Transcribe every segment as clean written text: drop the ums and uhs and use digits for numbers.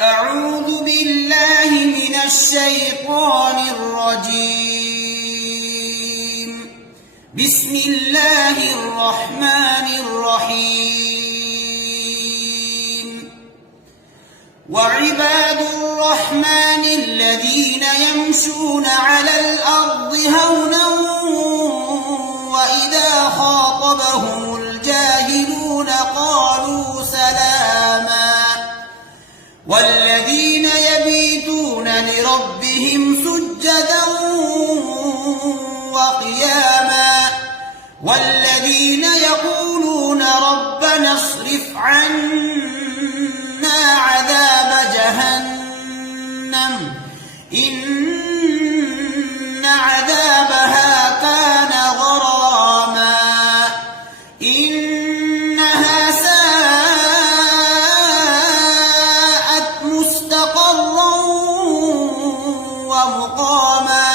أعوذ بالله من الشيطان الرجيم. بسم الله الرحمن الرحيم. وعباد الرحمن الذين يمشون على الأرض هونا وإذا خاطبهم الجاهلون قالوا سلاما والذين يبيتون لربهم سجدا وقياما والذين يقولون ربنا اصرف عنا عذاب جهنم إن عذابها كان غراما إنها ساءت مستقرا ومقاما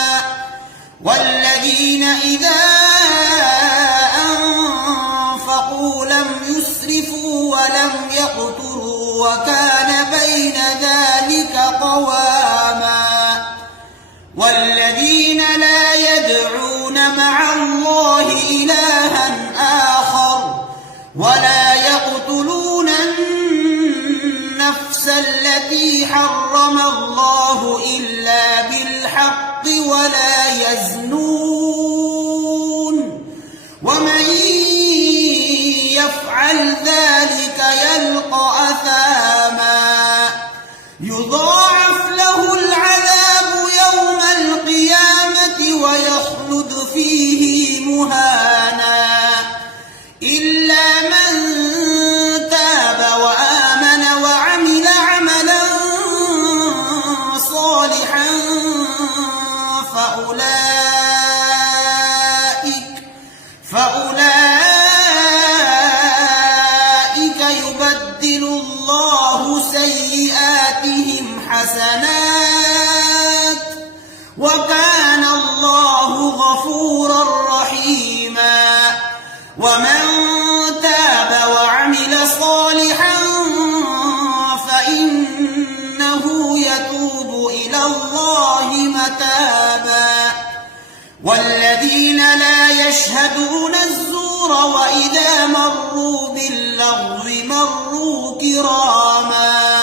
والذين إذا أنفقوا لم يسرفوا ولم يقتروا وكان بين ذلك قواما والذين لا يدعون مع الله إلها آخر ولا يقتلون النفس التي حرم الله إلا بالحق ولا يزنون ومن يفعل ذلك يلقى أثاما يضاعف له العذاب يوم القيامة ويخلد فيه مهانا إلا من تاب وآمن وعمل عملا صالحا فأولئك يبدل الله سيئاتهم حسنات وكان الله غفورا رحيما ومن تاب وعمل صالحا فإنه يتوب إلى الله متابا والذين لا يشهدون الزور وإذا مروا باللغو مروا كراما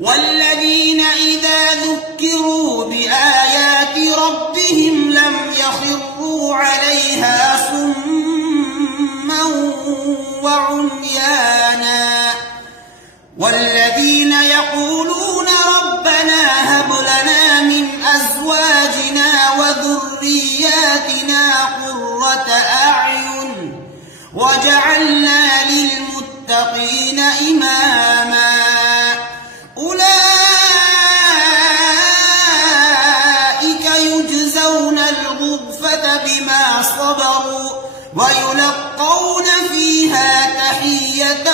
والذين إذا ذكروا بآيات ربهم لم يخروا عليها صما وعميانا والذين يقولون ربنا هب لنا من أزواجنا وذرياتنا قرة أعين وجعلنا للمتقين إماما أولئك يجزون الغرفة بما صبروا ويلقون فيها تحية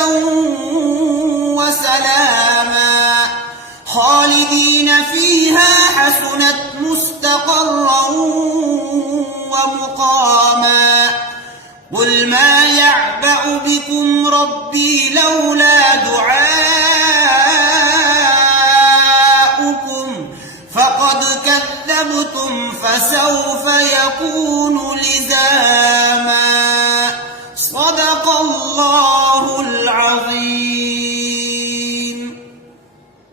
وسلاما خالدين فيها حسنت مستقرا ومقاما قل ما يعبأ بكم ربي لولا دعاؤكم فقد كذبتم فسوف يكون لزاما.